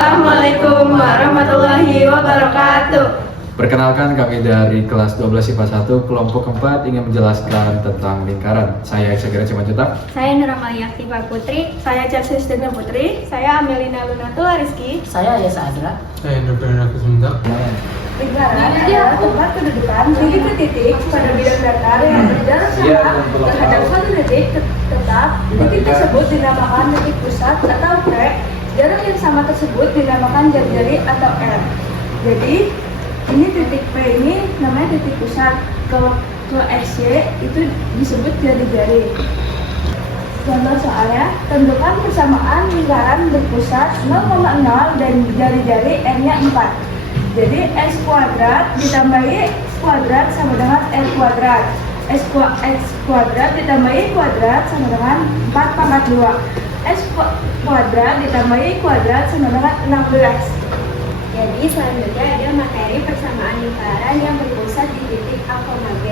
Assalamualaikum warahmatullahi wabarakatuh. Perkenalkan, kami dari kelas 12 IPA 1 kelompok 4 ingin menjelaskan tentang lingkaran. Saya Eksegera Cimanjutak. Saya Nuramalia Aktiva Putri. Saya Celsius Degna Putri. Saya Amelina Lunatula Rizky. Saya Ayasa Adra. Saya Nurbanan Agus Mendak. Lingkaran adalah tempat kedudukan suatu titik pada bidang datar yang berjarak sama terhadap suatu titik tetap. Titik tersebut dinamakan titik pusat atau P. Jarak yang sama tersebut dinamakan jari-jari atau R. Jadi ini titik P ini namanya titik pusat. Kalau XY itu disebut jari-jari. Contoh soalnya, tentukan persamaan lingkaran berpusat 0,0 dan jari-jari R-nya 4. Jadi X kuadrat ditambahi kuadrat sama dengan R kuadrat. X kuadrat ditambahi kuadrat sama dengan 4 pangkat 2. X kuadrat ditambahi kuadrat sama dengan 16. Jadi selanjutnya ada materi persamaan lingkaran yang berpusat di titik A, G.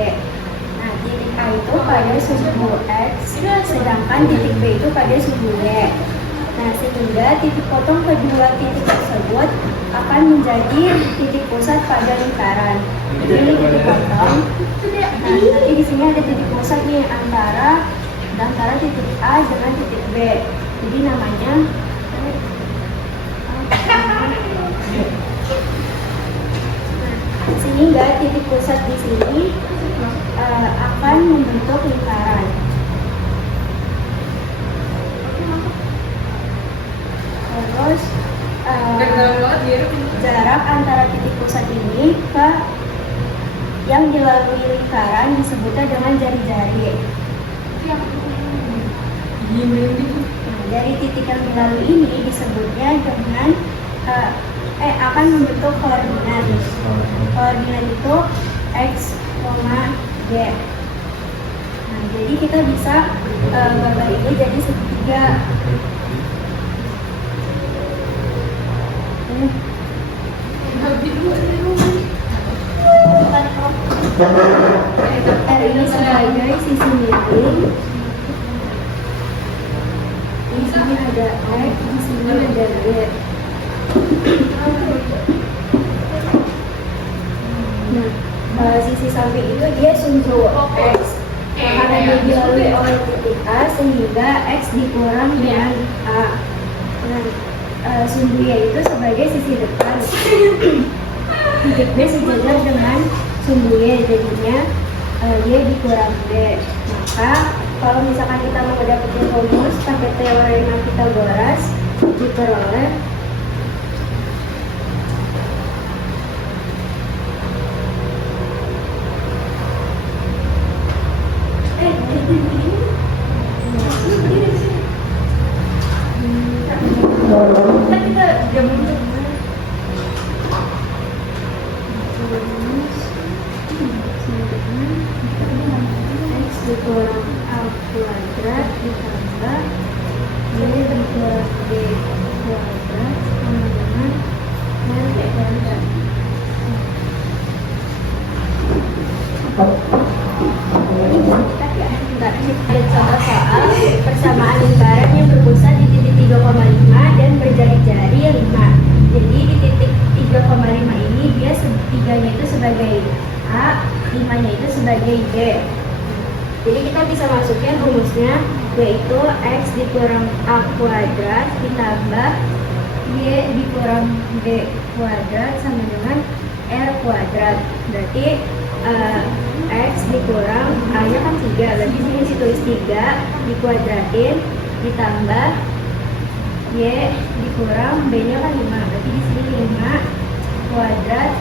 Nah, titik A itu pada sumbu X, sedangkan titik B itu pada sumbu Y. Nah, sehingga titik potong kedua titik tersebut akan menjadi titik pusat pada lingkaran. Ini titik potong. Nah, nanti di sini ada titik pusat nih antara titik A dengan titik B. Jadi namanya sehingga titik pusat di sini akan membentuk lingkaran. Terus jarak antara titik pusat ini ke yang dilalui lingkaran disebutnya dengan jari-jari. Dari titik yang dilalui ini disebutnya dengan akan membentuk koordinat. Koordinat itu X, Y. Nah, jadi kita bisa gambar ini jadi segitiga. R ini sebagai sisi miring. Di sini ada X, di sini ada Y. Nah, sisi samping itu dia sumbu X. Karena dia dilalui oleh titik A sehingga X dikurang dengan A. Nah, sumbu Y itu sebagai sisi depan. Titik B sejajar dengan sumbu Y, jadinya Y dikurang B. Maka kalau misalkan kita mau dapetin rumus pakai teorema Pythagoras, diperoleh X dikurang A kuadrat ditambah Y dikurang B kuadrat sama dengan R kuadrat. Ada contoh soal persamaan lingkaran yang berpusat di titik 3,5 dan berjari-jari 5. Jadi di titik 3,5 ini dia tiganya itu sebagai A, 5-nya itu sebagai B. Jadi kita bisa masukin rumusnya, yaitu X dikurang A kuadrat ditambah Y dikurang B kuadrat sama dengan R kuadrat. Berarti X dikurang A-nya kan 3, berarti sini ditulis 3 dikuadratin ditambah Y dikurang B-nya kan 5, berarti di sini 5 kuadrat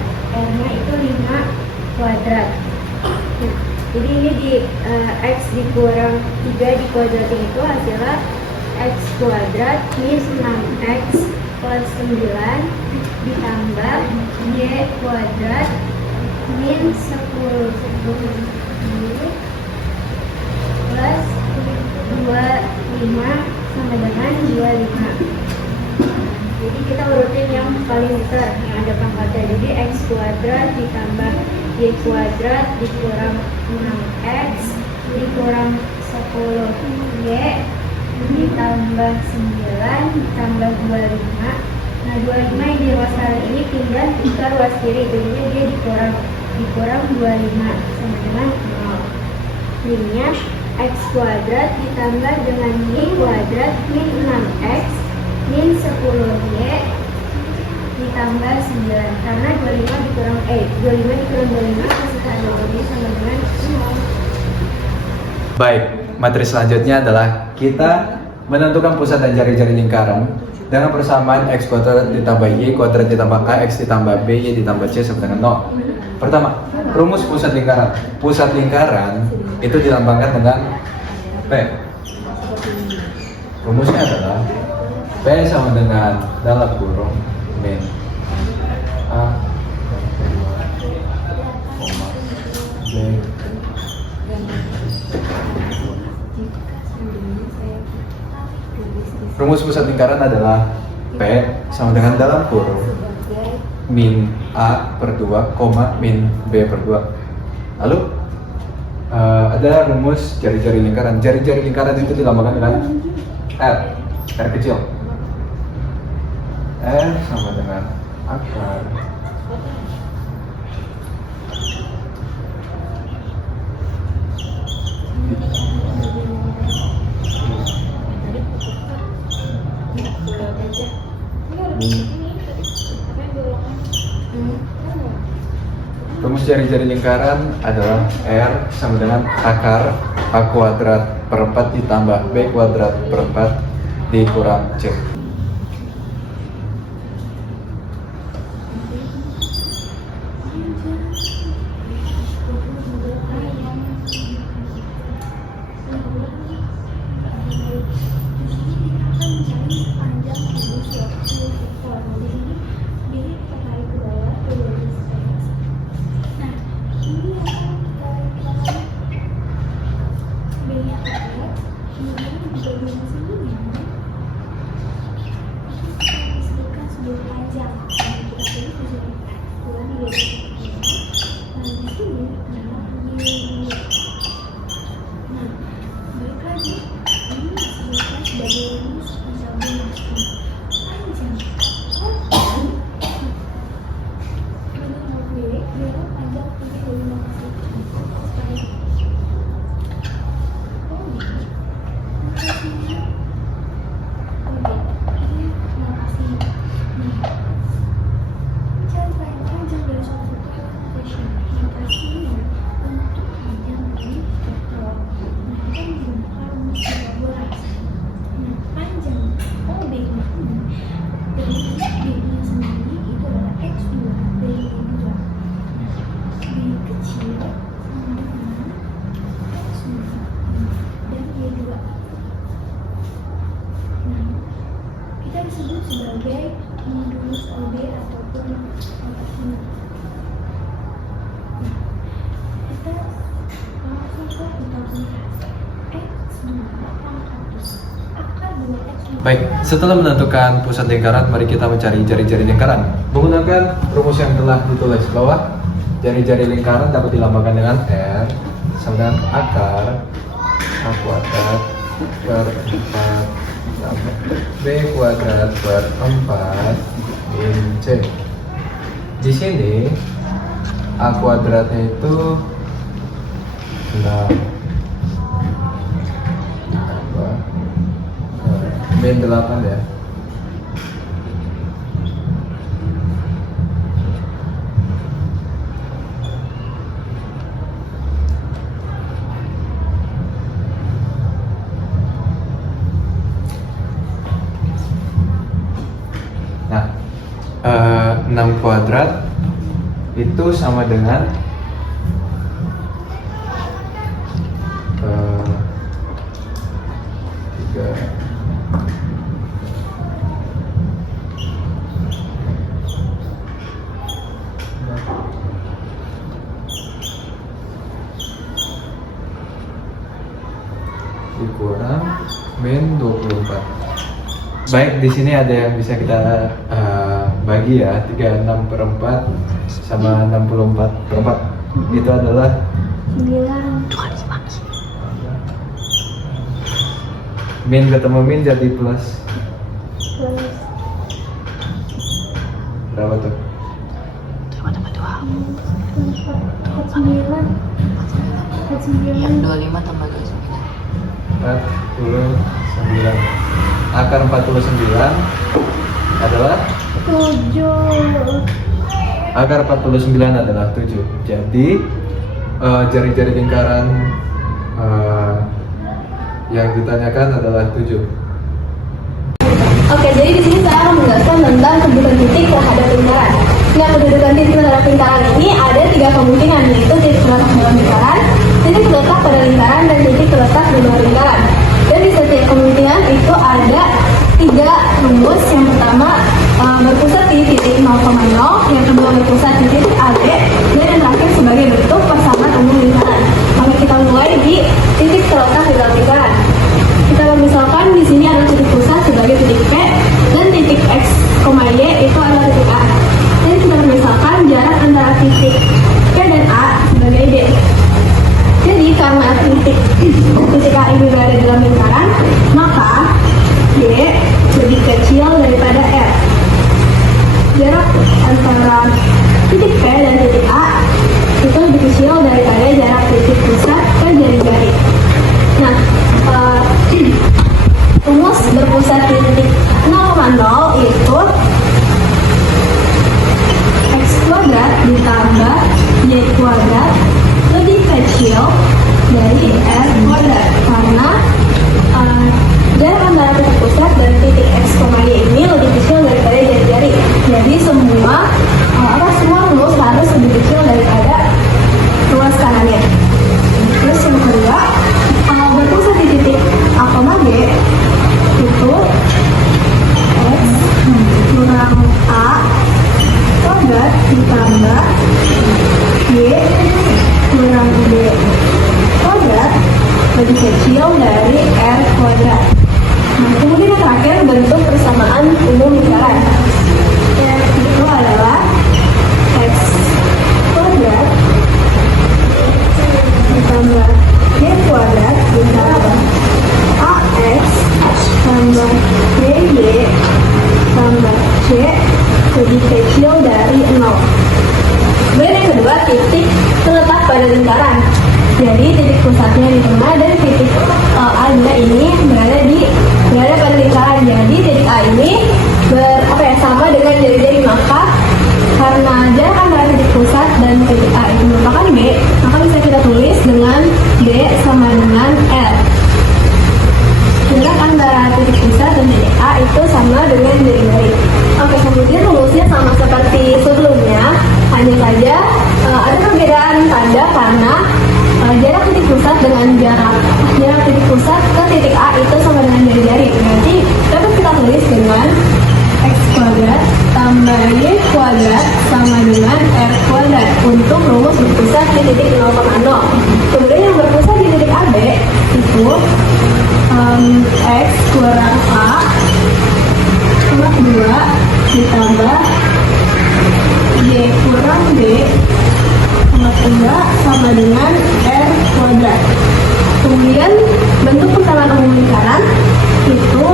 kuadrat. Nah, jadi ini X dikurang 3 dikuadratin itu hasilnya X kuadrat min 6X plus 9 ditambah Y kuadrat min 10 plus 25 sama dengan 25. Jadi kita urutin yang paling besar yang ada pangkatnya. Jadi X kuadrat ditambah Y kuadrat dikurang 6X dikurang 10Y ditambah 9 ditambah 25. Nah 25 yang di ruas kanan ini pindah ke ruas kiri, jadinya dia dikurang 25 sama dengan 0. Jadinya X kuadrat ditambah dengan Y kuadrat min 6X min 10Y ditambah 9, karena 25 dikurang 25 masih ada lebih sama dengan 0. Baik, materi selanjutnya adalah kita menentukan pusat dan jari-jari lingkaran dengan persamaan X kuadrat ditambah Y kuadrat ditambah AX ditambah B Y ditambah C sama dengan 0. Pertama, rumus pusat lingkaran. Pusat lingkaran itu dilambangkan dengan P. Rumusnya adalah P sama dengan dalam kurung min A, B. Rumus pusat lingkaran adalah P sama dengan dalam kurung min A per 2, min B per 2. Lalu ada rumus jari-jari lingkaran. Jari-jari lingkaran itu dilambangkan dengan R kecil. R sama dengan akar rumus jari-jari lingkaran adalah R sama dengan akar A kuadrat per 4 ditambah B kuadrat per 4 dikurang C. Baik, setelah menentukan pusat lingkaran, mari kita mencari jari-jari lingkaran. Menggunakan rumus yang telah ditulis di bawah, jari-jari lingkaran dapat dilambangkan dengan R sama dengan akar A kuadrat per 4 tambah B kuadrat per 4 min C. Di sini A kuadratnya itu 6 min 8 ya. Nah, 6 kuadrat itu sama dengan 3 dikurang min 24. Baik, di sini ada yang bisa kita bagi ya, 36/4 sama 64/4. Itu adalah 9. min ketemu min jadi plus berapa tuh? 25 tambah 49. Akar 49 adalah 7. akar 49 adalah 7. Jadi jari-jari lingkaran yang ditanyakan adalah 7. Oke, jadi di sini saya akan menjelaskan tentang kedudukan titik terhadap lingkaran. Nah, kedudukan titik terhadap lingkaran ini ada 3 kemungkinan, yaitu titik terletak dalam lingkaran, titik terletak pada lingkaran, dan titik terletak di luar lingkaran. Dan di setiap kemungkinan itu ada 3 rumus. Yang pertama berpusat di titik 0,0, yang kedua berpusat di titik AB, dan yang terakhir sebagai bentuk pasangan umum lingkaran. Maka kita mulai di titik terletak di dalam lingkaran. Kita misalkan di sini ada titik pusat sebagai titik P dan titik X, Y itu adalah titik A. Dan kita misalkan jarak antara titik P dan A sebagai D. Jadi karena titik A ini berada dalam lingkaran, maka D lebih kecil daripada R. Jarak antara titik P dan titik A itu lebih kecil daripada jarak titik pusat ke jari-jari. Nah, rumus berpusat di titik 0,0 itu X kuadrat ditambah Y kuadrat lebih kecil dari R kuadrat, karena jarak antara titik pusat dan titik X, Y ini lebih kecil daripada jari-jari. Jadi semua rumus harus lebih kecil daripada ruas kanannya. Terus yang kedua, berpusat di titik A, B itu X kurang A kuadrat ditambah Y kurang B kuadrat lebih kecil dari R kuadrat. Nah, kemudian yang terakhir bentuk persamaan umum lingkaran, yaitu adalah X kuadrat ditambah Y kuadrat ditambah AX tambah YY tambah C lebih kecil dari 0. Kemudian yang kedua, titik terletak pada lingkaran. Jadi titik pusatnya di tengah dan titik A-nya ini berada pada lingkaran. Jadi titik A ini sama dengan jari-jari, maka karena jarak antara titik pusat dan titik A itu merupakan B, maka bisa kita tulis dengan B sama dengan L. Jarak antara titik pusat dan titik A itu sama dengan jari-jari. Oke, kemudian rumusnya sama seperti sebelumnya, hanya saja ada perbedaan tanda karena jarak titik pusat dengan jarak titik pusat ke titik A itu sama dengan jari-jari. Nanti dapat kita tulis dengan X kuadrat tambah Y kuadrat sama dengan R kuadrat untuk rumus berpusat di titik 0,0. Kemudian yang berpusat di titik AB itu X kurang A sama 2 ditambah Y kurang B sama 3 sama dengan R kuadrat. Kemudian bentuk persamaan umum lingkaran itu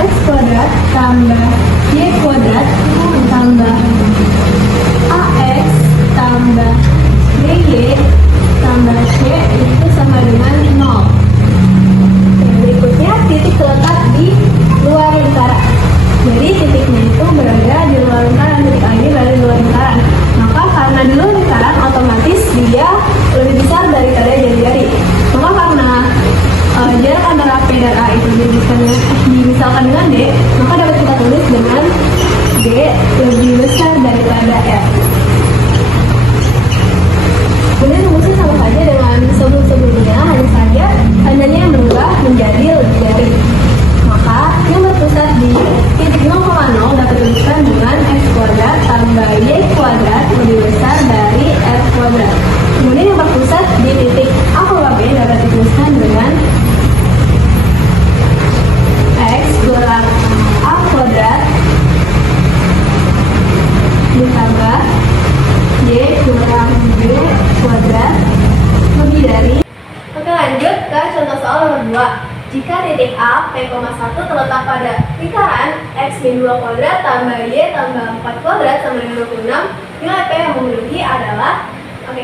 X kuadrat tambah Y kuadrat tambah AX tambah YY tambah C itu sama dengan 0. Yang berikutnya titik terletak di luar lingkaran. Jadi titiknya itu berada di luar lingkaran, titik A ini berada di luar lingkaran. Maka karena di luar lingkaran otomatis dia lebih besar daripada jari-jari. Maka karena jarak antara P dan A itu dimisalkan dengan D, maka dapat kita tulis dengan D Jika titik A, P,1 terletak pada lingkaran X min 2 kuadrat tambah Y tambah 4 kuadrat sama dengan 26, nilai P yang memenuhi adalah, oke,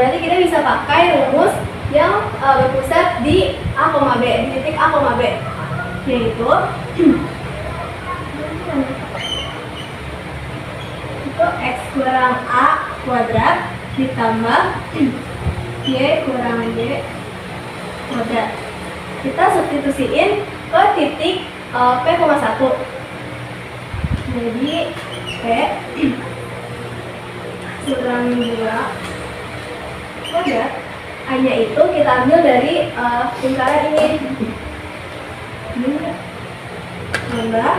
berarti kita bisa pakai rumus yang berpusat di A, B, di titik A, B, yaitu itu X kurang A kuadrat ditambah Y kurang Y kuadrat. Kita substitusiin ke titik P,1. Jadi P kurang 2 kuadrat, A-nya itu kita ambil dari lingkaran ini. Tambah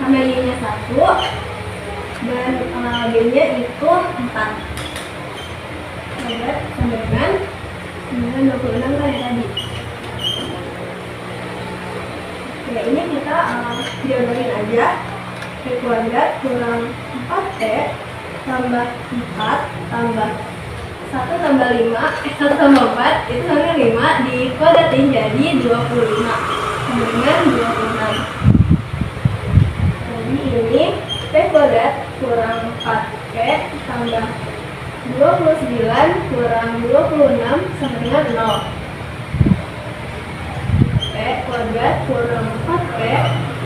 Y-nya 1 dan B-nya itu 4. Kuadrat sama dengan 26 kan ya tadi. Ya, ini kita diodorin aja. P kuadrat kurang 4P tambah 4 tambah 1 tambah 5, 1 tambah 4 itu sama dengan 5 dikuadratin jadi 25 sama dengan 26. Jadi ini P kuadrat kurang 4P tambah 29 kurang 26 sama dengan 0. P kuadrat kurang 4P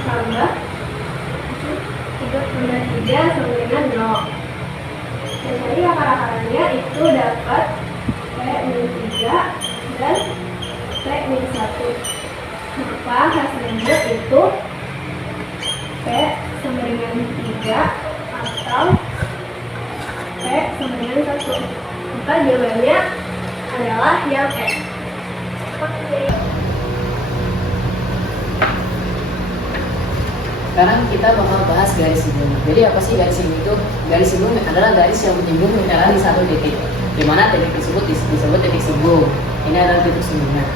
tambah 3 sama dengan 0. Dan tadi akar-akarannya itu dapat P min 3 dan P min 1. Maka hasilnya itu P sama dengan 3 atau P sama dengan 1. Maka jawabannya adalah yang E. Sekarang kita bakal bahas garis singgung. Jadi apa sih garis singgung itu? Garis singgung adalah garis yang menyinggung lingkaran di satu titik, di mana titik tersebut disebut titik singgung. Ini adalah titik singgungnya.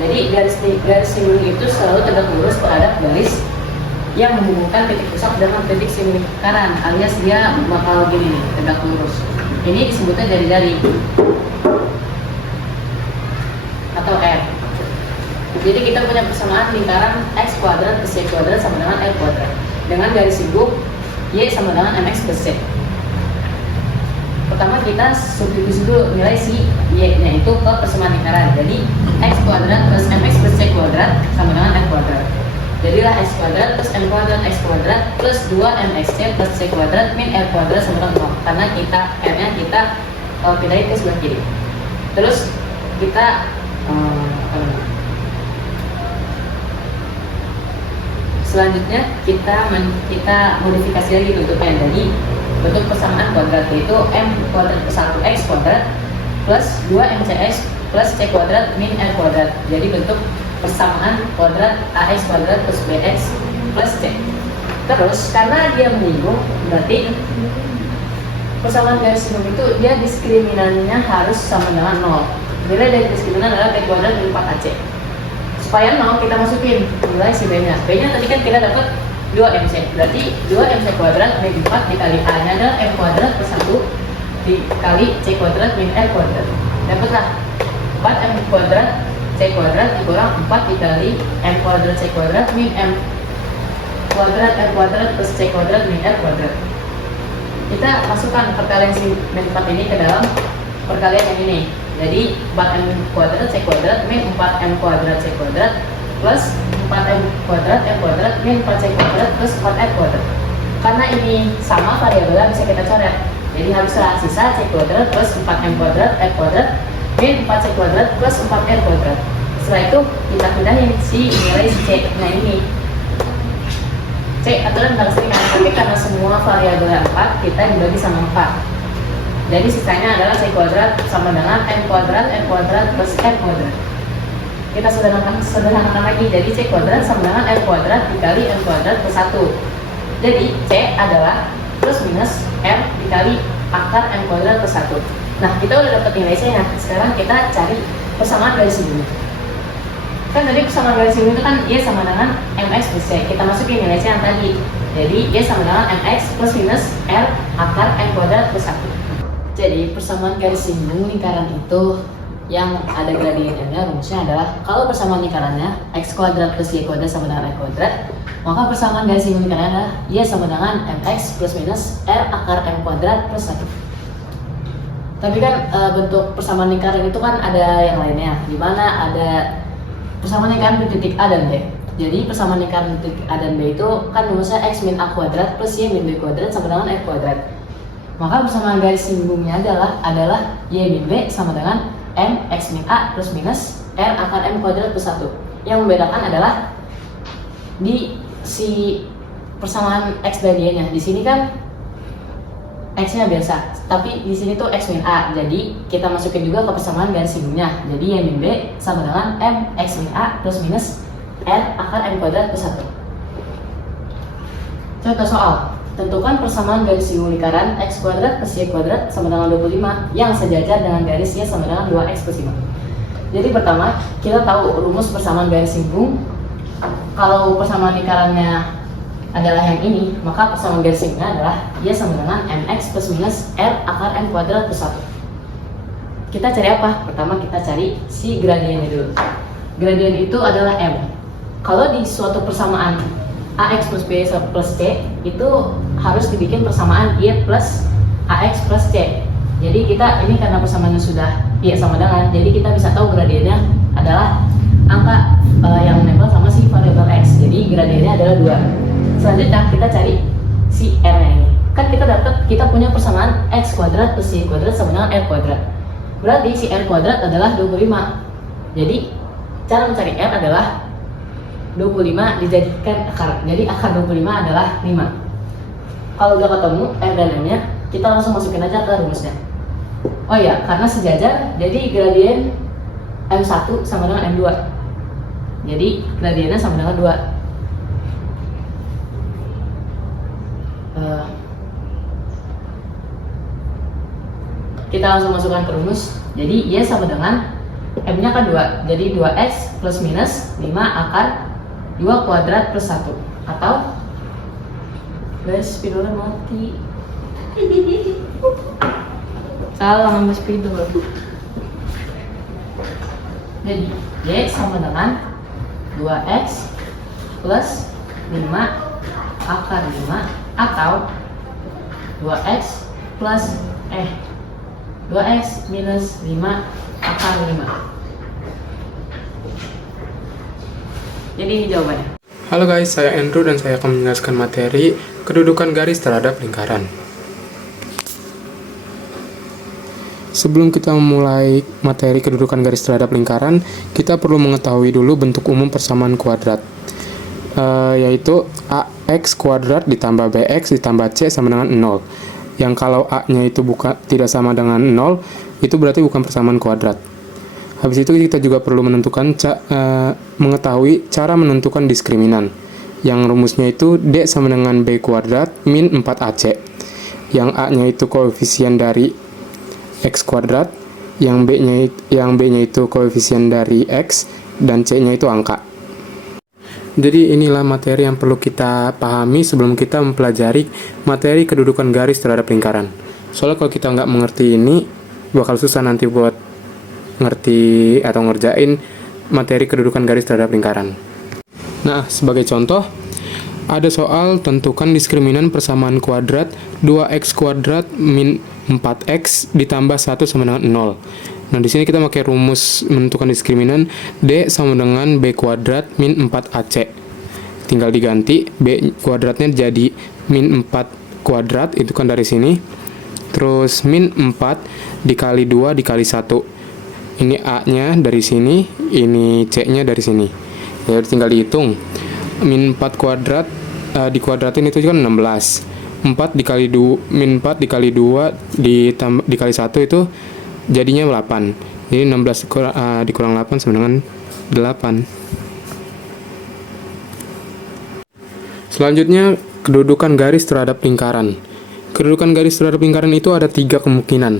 Jadi garis singgung itu selalu tegak lurus terhadap garis yang menghubungkan titik pusat dengan titik singgung lingkaran, alias dia bakal gini nih, tegak lurus. Ini disebutnya jari-jari atau R. Jadi kita punya persamaan lingkaran X kuadrat plus Y kuadrat sama dengan L kuadrat dengan garis singgung Y sama dengan MX plus C. Pertama kita substitusi dulu nilai si Y-nya itu ke persamaan lingkaran. Jadi X kuadrat plus MX plus C kuadrat sama dengan L kuadrat. Jadilah X kuadrat plus M kuadrat X kuadrat plus 2MXC plus C kuadrat min L kuadrat sama dengan 0. Karena kita R-nya kita pindahin ke sebelah kiri. Terus kita selanjutnya kita modifikasi lagi bentuknya. Jadi bentuk persamaan kuadrat yaitu M kuadrat plus 1X kuadrat plus 2MCX plus C kuadrat min L kuadrat. Jadi bentuk persamaan kuadrat AX kuadrat plus BX plus C. Terus karena dia menyinggung, berarti persamaan garis singgung itu dia diskriminannya harus sama dengan 0. Nilai dari diskriminan adalah P kuadrat dari 4AC. Supaya 0 kita masukin nilai si B-nya. B-nya tadi kan kita dapat 2MC. Berarti 2MC kuadrat min 4 dikali A-nya adalah M kuadrat plus 1 dikali C kuadrat min L kuadrat. Dapatlah 4M kuadrat C kuadrat dikurang 4 dikali M kuadrat C kuadrat min M kuadrat L kuadrat plus C kuadrat min L kuadrat. Kita masukkan perkalian si min 4 ini ke dalam perkalian yang ini. Jadi 4M kuadrat C kuadrat min 4M kuadrat C kuadrat plus 4M kuadrat M kuadrat min 4C kuadrat plus 4L kuadrat. Karena ini sama variabelnya bisa kita coret. Jadi habislah sisa C kuadrat plus 4M kuadrat L kuadrat min 4C kuadrat plus 4L kuadrat. Setelah itu kita pindahin si nilai C nya ini. C adalah berdasarkan tapi karena semua variabelnya 4 kita dibagi sama 4. Jadi sisanya adalah C kuadrat sama dengan M kuadrat plus L kuadrat. Kita sederhanakan lagi. Jadi C kuadrat sama dengan L kuadrat dikali M kuadrat plus 1. Jadi C adalah plus minus M dikali akar M kuadrat plus 1. Nah, kita udah dapat nilai C-nya. Sekarang kita cari persamaan garis singgung. Kan tadi persamaan garis singgung itu kan Y sama dengan MX plus C. Kita masukin nilai C yang tadi. Jadi Y sama dengan MX plus minus L akar M kuadrat plus 1. Jadi persamaan garis singgung lingkaran itu yang ada gradiennya. Rumusnya adalah kalau persamaan lingkarannya x kuadrat plus y kuadrat sama dengan r kuadrat, maka persamaan garis singgung lingkarannya adalah y sama dengan mx plus minus r akar m kuadrat plus 1. Tapi kan bentuk persamaan lingkaran itu kan ada yang lainnya, di mana ada persamaan lingkaran di titik A dan B. Jadi persamaan lingkaran di titik A dan B itu kan rumusnya x min a kuadrat plus y min b kuadrat sama dengan r kuadrat. Maka persamaan garis singgungnya adalah y min b sama dengan m x min a plus minus r akar m kuadrat plus 1. Yang membedakan adalah di si persamaan x dan y-nya. Di sini kan x-nya biasa, tapi di sini tuh x min a. Jadi kita masukin juga ke persamaan garis singgungnya. Jadi y min b sama dengan m x min a plus minus r akar m kuadrat plus 1. Contoh soal. Tentukan persamaan garis singgung lingkaran x kuadrat plus y kuadrat sama dengan 25 yang sejajar dengan garis y sama dengan 2x plus 5. Jadi pertama, kita tahu rumus persamaan garis singgung. Kalau persamaan lingkarannya adalah yang ini, maka persamaan garis singgungnya adalah y sama dengan mx plus minus r akar m kuadrat plus 1. Kita cari apa? Pertama kita cari si gradiennya dulu. Gradien itu adalah m. Kalau di suatu persamaan ax plus b plus c itu harus dibikin persamaan y plus ax plus c. Jadi kita ini karena persamaannya sudah y sama dengan, jadi kita bisa tahu gradiennya adalah angka yang menempel sama si variabel x. Jadi gradiennya adalah 2. Selanjutnya kita cari si r-nya ini. Kan kita punya persamaan x kuadrat plus y kuadrat sama dengan r kuadrat. Berarti si r kuadrat adalah 25. Jadi cara mencari r adalah 25 dijadikan akar. Jadi akar 25 adalah 5. Kalau udah ketemu r dan m-nya, kita langsung masukin aja ke rumusnya. Oh iya, karena sejajar, jadi gradien m1 sama dengan m2. Jadi gradiennya sama dengan 2. Kita langsung masukkan ke rumus. Jadi y sama dengan m-nya kan 2. Jadi 2x plus minus 5 akar 2 kuadrat plus 1. Atau guys, spidolnya mati. Salah ngambil spidol. Jadi y sama dengan 2x plus 5 akar 5 atau 2x plus 2x minus 5 akar 5. Jadi ini jawabannya. Halo guys, saya Andrew dan saya akan menjelaskan materi kedudukan garis terhadap lingkaran. Sebelum kita memulai materi kedudukan garis terhadap lingkaran, kita perlu mengetahui dulu bentuk umum persamaan kuadrat, yaitu ax kuadrat ditambah bx ditambah c sama dengan 0. Yang kalau a-nya itu tidak sama dengan 0, itu berarti bukan persamaan kuadrat. Habis itu kita juga perlu mengetahui cara menentukan diskriminan. Yang rumusnya itu D sama dengan B kuadrat min 4AC. Yang A-nya itu koefisien dari X kuadrat, yang B-nya itu koefisien dari X, dan C-nya itu angka. Jadi inilah materi yang perlu kita pahami sebelum kita mempelajari materi kedudukan garis terhadap lingkaran. Soalnya kalau kita nggak mengerti ini, bakal susah nanti buat ngerti atau ngerjain materi kedudukan garis terhadap lingkaran. Nah, sebagai contoh, ada soal tentukan diskriminan persamaan kuadrat 2x kuadrat min 4x ditambah 1 sama dengan 0. Nah, di sini kita pakai rumus menentukan diskriminan D sama dengan B kuadrat min 4AC. Tinggal diganti, B kuadratnya jadi min 4 kuadrat, itu kan dari sini. Terus min 4 dikali 2 dikali 1. Ini A-nya dari sini, ini C-nya dari sini. Ya, tinggal dihitung. Min 4 kuadrat dikuadratin itu kan 16. 4 dikali 2, min 4 dikali 2 dikali 1 itu jadinya 8. Jadi 16 dikurang 8 sama dengan 8. Selanjutnya, kedudukan garis terhadap lingkaran. Kedudukan garis terhadap lingkaran itu ada 3 kemungkinan.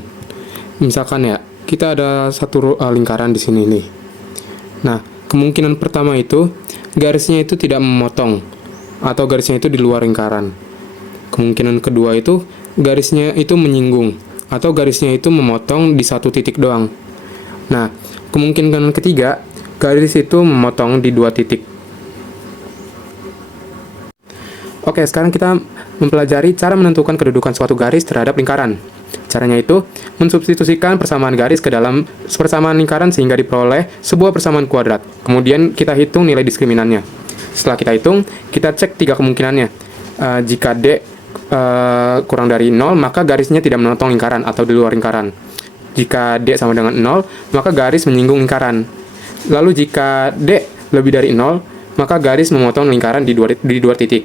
Misalkan ya, kita ada satu lingkaran di sini nih. Nah, kemungkinan pertama itu garisnya itu tidak memotong atau garisnya itu di luar lingkaran. Kemungkinan kedua itu garisnya itu menyinggung atau garisnya itu memotong di satu titik doang. Nah, kemungkinan ketiga, garis itu memotong di dua titik. Oke, sekarang kita mempelajari cara menentukan kedudukan suatu garis terhadap lingkaran. Caranya itu, mensubstitusikan persamaan garis ke dalam persamaan lingkaran sehingga diperoleh sebuah persamaan kuadrat. Kemudian kita hitung nilai diskriminannya. Setelah kita hitung, kita cek tiga kemungkinannya. Jika D kurang dari 0, maka garisnya tidak memotong lingkaran atau di luar lingkaran. Jika D sama dengan 0, maka garis menyinggung lingkaran. Lalu jika D lebih dari 0, maka garis memotong lingkaran di dua titik.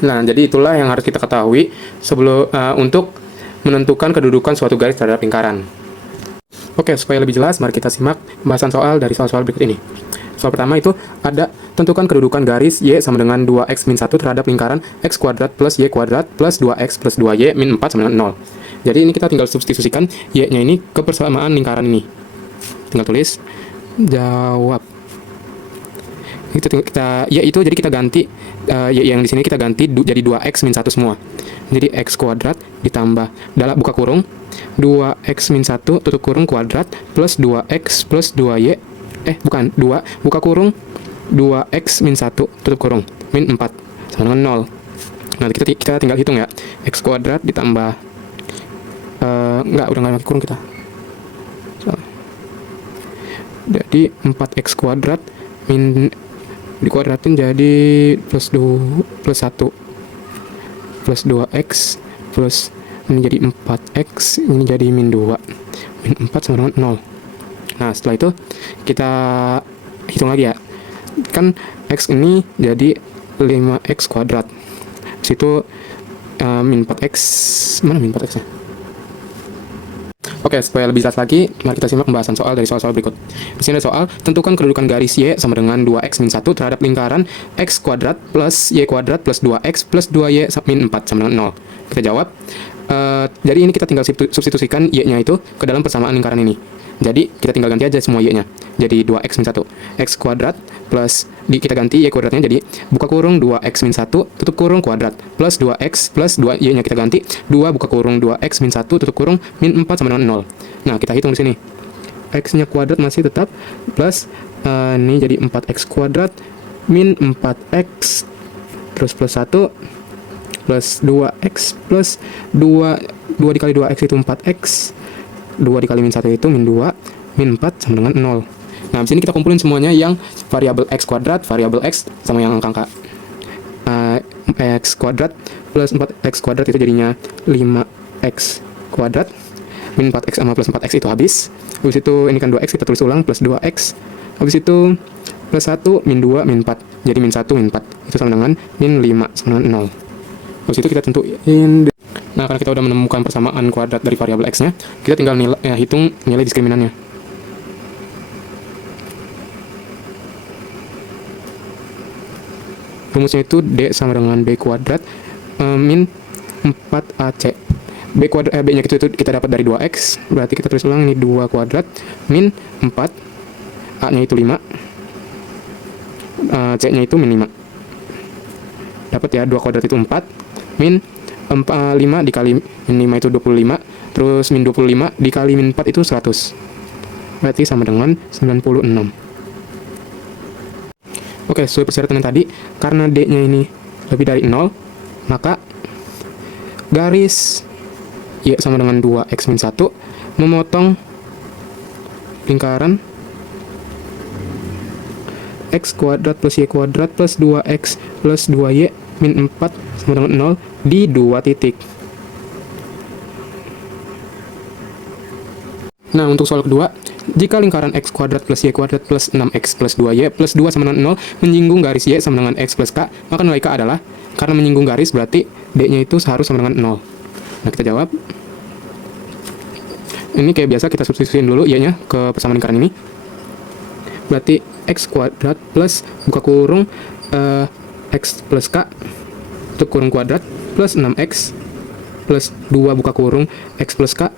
Nah, jadi itulah yang harus kita ketahui sebelum untuk menentukan kedudukan suatu garis terhadap lingkaran. Oke, supaya lebih jelas, mari kita simak pembahasan soal dari soal-soal berikut ini. Soal pertama itu ada tentukan kedudukan garis Y sama dengan 2x min 1 terhadap lingkaran x kuadrat plus Y kuadrat plus 2x plus 2Y min 4 sama dengan 0. Jadi ini kita tinggal substitusikan Y-nya ini ke persamaan lingkaran ini. Tinggal tulis, jawab. Jadi kita ganti yang di sini kita ganti jadi 2x min 1 semua. Jadi x kuadrat ditambah dalam buka kurung 2x min 1 tutup kurung kuadrat plus 2x plus 2y 2 buka kurung 2x min 1 tutup kurung min 4 sama dengan 0. Nah, kita tinggal hitung ya. X kuadrat ditambah udah nggak pakai kurung kita. Jadi 4x kuadrat min dikuadratin jadi plus 1 plus 2x plus ini jadi 4x, ini jadi min 2 min 4 sama dengan 0. Nah, setelah itu kita hitung lagi ya, kan x ini jadi 5x kuadrat, situ min 4x, mana min 4x nya? Oke, supaya lebih jelas lagi, mari kita simak pembahasan soal dari soal-soal berikut. Di sini ada soal, tentukan kedudukan garis Y sama dengan 2x min 1 terhadap lingkaran x kuadrat plus Y kuadrat plus 2x plus 2Y min 4 sama dengan 0. Kita jawab, jadi ini kita tinggal substitusikan Y-nya itu ke dalam persamaan lingkaran ini. Jadi, kita tinggal ganti aja semua Y-nya. Jadi, 2x min 1. X kuadrat plus, kita ganti Y kuadratnya jadi, buka kurung 2x min 1, tutup kurung kuadrat, plus 2x plus 2Y-nya kita ganti, 2 buka kurung 2x min 1, tutup kurung, min 4 sama dengan 0. Nah, kita hitung di sini. X-nya kuadrat masih tetap, plus, ini jadi 4x kuadrat, min 4x, terus plus 1, plus 2x, plus 2 dikali 2x itu 4x, 2 dikali min 1 itu min 2, min 4 sama dengan 0. Nah, di sini kita kumpulin semuanya yang variabel x kuadrat, variabel x sama yang angka x kuadrat plus 4x kuadrat itu jadinya 5x kuadrat, min 4x sama plus 4x itu habis. Habis itu ini kan 2x, kita tulis ulang plus 2x. Habis itu plus 1 min 2 min 4. Jadi min 1 min 4 itu sama dengan min 5 sama dengan 0. Habis itu kita tentuin. Nah, karena kita udah menemukan persamaan kuadrat dari variabel x-nya, kita tinggal hitung nilai diskriminannya. Rumusnya itu D sama dengan B kuadrat min 4AC. B-nya itu kita dapat dari 2x, berarti kita tulis ulang ini 2 kuadrat min 4, A-nya itu 5, C-nya itu min 5. Dapat ya, 2 kuadrat itu 4, min 5 dikali min 5 itu 25, terus min 25 dikali min 4 itu 100. Berarti sama dengan 96. Oke, sesuai persyaratan yang tadi, karena D-nya ini lebih dari 0, maka garis Y sama dengan 2x min 1 memotong lingkaran x kuadrat plus Y kuadrat plus 2x plus 2Y min 4 sama dengan 0 di dua titik. Nah, untuk soal kedua, jika lingkaran x kuadrat plus Y kuadrat plus 6x plus 2Y plus 2 sama dengan 0 menyinggung garis Y sama dengan x plus k, maka nilai k adalah, karena menyinggung garis berarti D-nya itu harus sama dengan 0. Nah, kita jawab. Ini kayak biasa, kita substitusiin dulu Y-nya ke persamaan lingkaran ini. Berarti x kuadrat plus buka kurung x plus k tutup kurung kuadrat plus 6x plus 2 buka kurung x plus k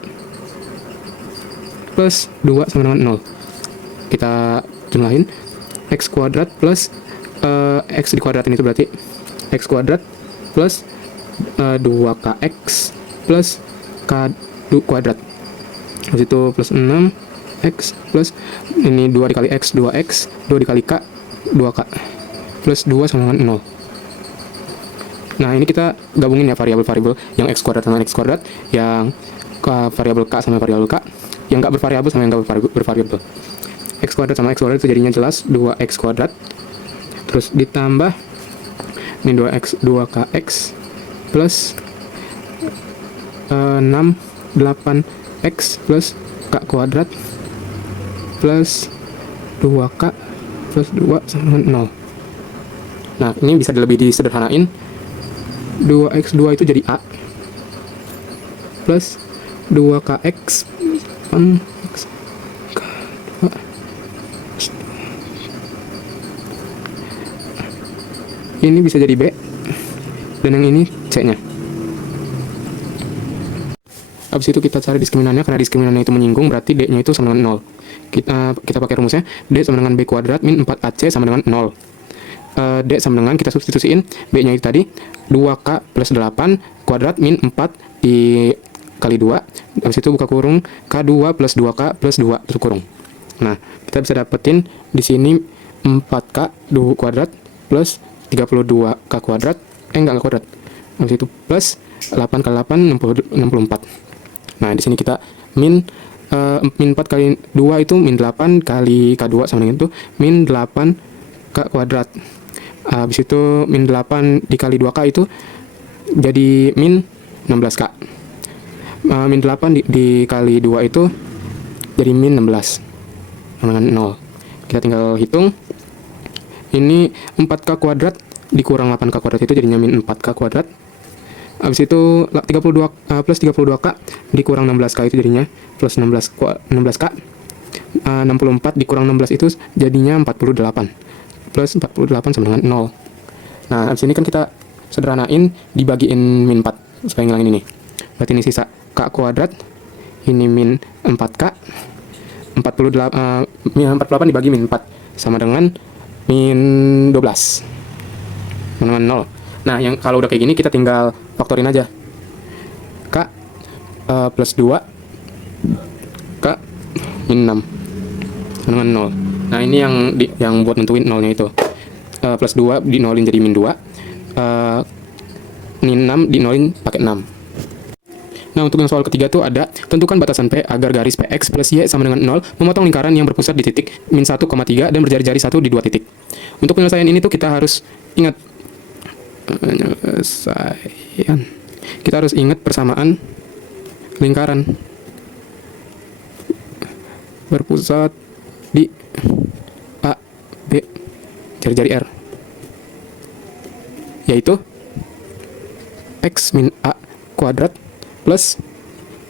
plus 2 sama dengan 0. Kita jumlahin x kuadrat plus x dikuadratin itu berarti x kuadrat plus 2kx plus k kuadrat. Habis itu plus 6 X plus ini 2 dikali X 2X, 2 dikali K 2K plus 2 sama dengan 0. Nah ini kita gabungin ya variabel-variabel yang X kuadrat sama X kuadrat, yang variabel K sama variabel K, yang nggak bervariabel sama yang nggak bervariabel. X kuadrat sama X kuadrat itu jadinya jelas 2X kuadrat, terus ditambah ini 2kx plus 6 8x plus K kuadrat plus 2K plus 2 sama 0. Nah ini bisa lebih disederhanain, 2x2 itu jadi A plus 2kx x K2 ini bisa jadi B dan yang ini C nya. Habis itu kita cari diskriminannya, karena diskriminannya itu menyinggung berarti D nya itu sama dengan 0. Kita pakai rumusnya, D sama dengan B kuadrat min 4AC sama dengan 0. D sama dengan, kita substitusiin B nya itu tadi 2K plus 8 kuadrat min 4 dikali 2, habis itu buka kurung K2 plus 2K plus 2 tutup kurung. Nah kita bisa dapetin di sini 4K kuadrat plus 32K kuadrat, enggak kuadrat, habis itu plus 8 kali 8 64. Nah di sini kita min 4 kali 2 itu min 8 kali K2 sama dengan itu min 8K kuadrat. Habis itu min 8 dikali 2K itu jadi min 16K. Min 8 dikali 2 itu jadi min 16 sama dengan 0. Kita tinggal hitung. Ini 4K kuadrat dikurang 8K kuadrat itu jadinya min 4K kuadrat. Habis itu 32 plus 32K dikurang 16K itu jadinya plus 16K. 64 dikurang 16 itu jadinya 48. Plus 48 sama dengan 0. Nah, habis ini kan kita sederhanain, dibagiin min 4 supaya ngilangin ini. Berarti ini sisa K kuadrat, ini min 4K. 48 dibagi min 4 sama dengan min 12 sama dengan 0. Nah, yang kalau udah kayak gini kita tinggal faktorin aja. K plus 2 K min 6 sama dengan 0. Nah, ini yang buat nentuin nolnya itu. Plus 2 dinolin jadi min 2. Min 6 dinolin pakai 6. Nah, untuk yang soal ketiga tuh ada, tentukan batasan P agar garis PX plus Y sama dengan 0 memotong lingkaran yang berpusat di titik min 1,3 dan berjari-jari 1 di 2 titik. Untuk penyelesaian ini tuh kita harus ingat kita harus ingat persamaan lingkaran berpusat di A, B, jari-jari R, yaitu X min A kuadrat plus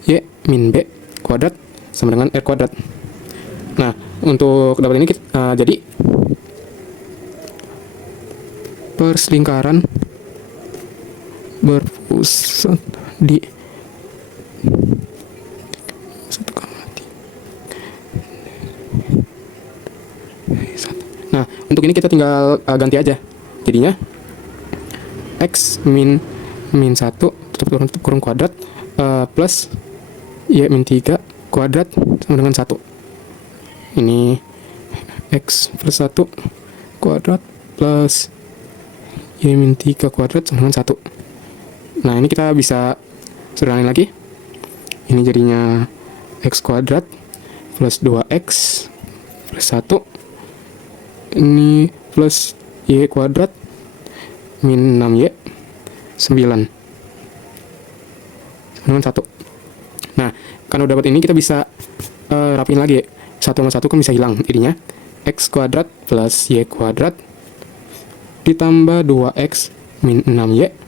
Y min B kuadrat sama dengan R kuadrat. Nah, untuk dapat ini jadi perselingkaran berpusat di 1,3. Nah, untuk ini kita tinggal ganti aja. Jadinya X min 1 tutup kurung kuadrat plus Y min 3 kuadrat sama dengan 1. Ini X plus 1 kuadrat plus Y min 3 kuadrat sama dengan 1. Nah, ini kita bisa sederhanain lagi. Ini jadinya X kuadrat plus 2X plus 1. Ini plus Y kuadrat min 6Y 9 dengan 1. Nah, karena udah dapat ini kita bisa rapiin lagi. 1 sama 1 kan bisa hilang. Jadinya X kuadrat plus Y kuadrat ditambah 2X min 6Y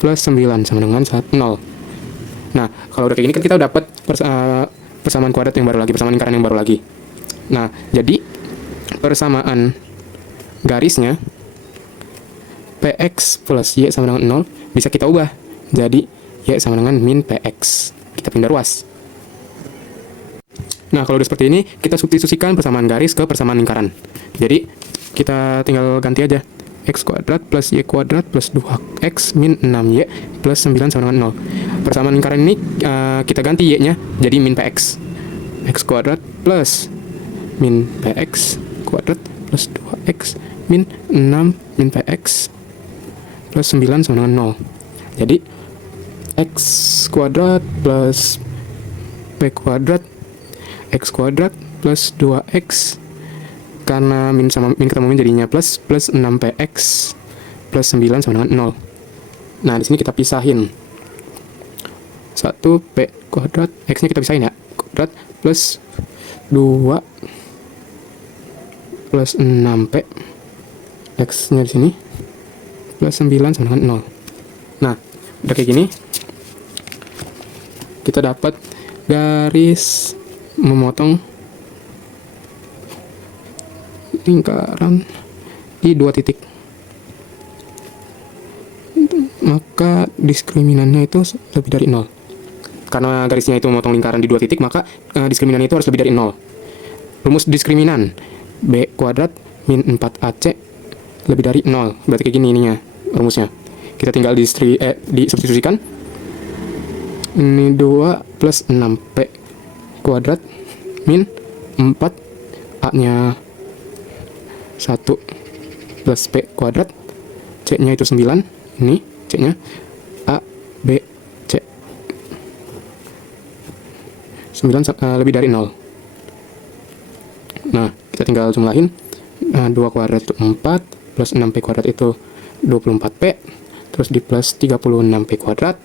plus 9 sama dengan 0. Nah, kalau udah kayak gini kan kita dapat persamaan kuadrat yang baru lagi, persamaan lingkaran yang baru lagi. Nah, jadi persamaan garisnya PX plus Y sama dengan 0 bisa kita ubah jadi Y sama dengan min PX. Kita pindah ruas. Nah, kalau udah seperti ini, kita substitusikan persamaan garis ke persamaan lingkaran. Jadi, kita tinggal ganti aja. X kuadrat plus Y kuadrat plus 2X min 6Y plus 9 sama dengan 0. Persamaan lingkaran ini kita ganti Y-nya jadi min PX. X kuadrat plus min PX kuadrat plus 2X min 6 min PX plus 9 sama dengan 0. Jadi X kuadrat plus P kuadrat X kuadrat plus 2X, karena min sama min ketemu min jadinya plus 6PX plus 9 sama dengan 0. Nah, di sini kita pisahin. 1P kuadrat, X-nya kita pisahin ya. Kuadrat plus 2 plus 6P, X-nya di sini plus 9 sama dengan 0. Nah, udah kayak gini. Kita dapat garis memotong lingkaran di 2 titik. Maka diskriminannya itu lebih dari 0. Karena garisnya itu memotong lingkaran di 2 titik, maka diskriminannya itu harus lebih dari 0. Rumus diskriminan B kuadrat min 4AC lebih dari 0. Berarti kayak gini ininya rumusnya. Kita tinggal disubstitusikan. Ini 2 plus 6P kuadrat min 4 A-nya 1 plus P kuadrat, C-nya itu 9, ini C-nya A, B, C 9 lebih dari 0. Nah, kita tinggal jumlahin. 2 kuadrat itu 4 plus 6P kuadrat itu 24P, terus di plus 36P kuadrat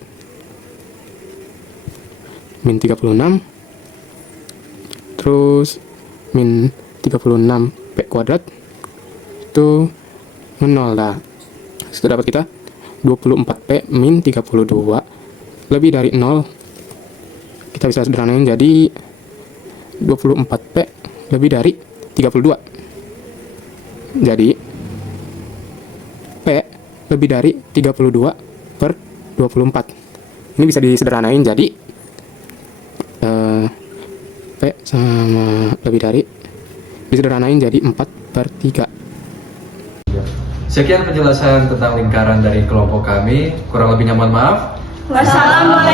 min 36, terus min 36P kuadrat itu 0 lah. Sudah dapat kita 24P min 32 lebih dari 0. Kita bisa sederhanain jadi 24P lebih dari 32. Jadi P lebih dari 32 per 24. Ini bisa disederhanain jadi P sama lebih dari disederhanain jadi 4/3. Sekian penjelasan tentang lingkaran dari kelompok kami. Kurang lebihnya mohon maaf. Wassalamualaikum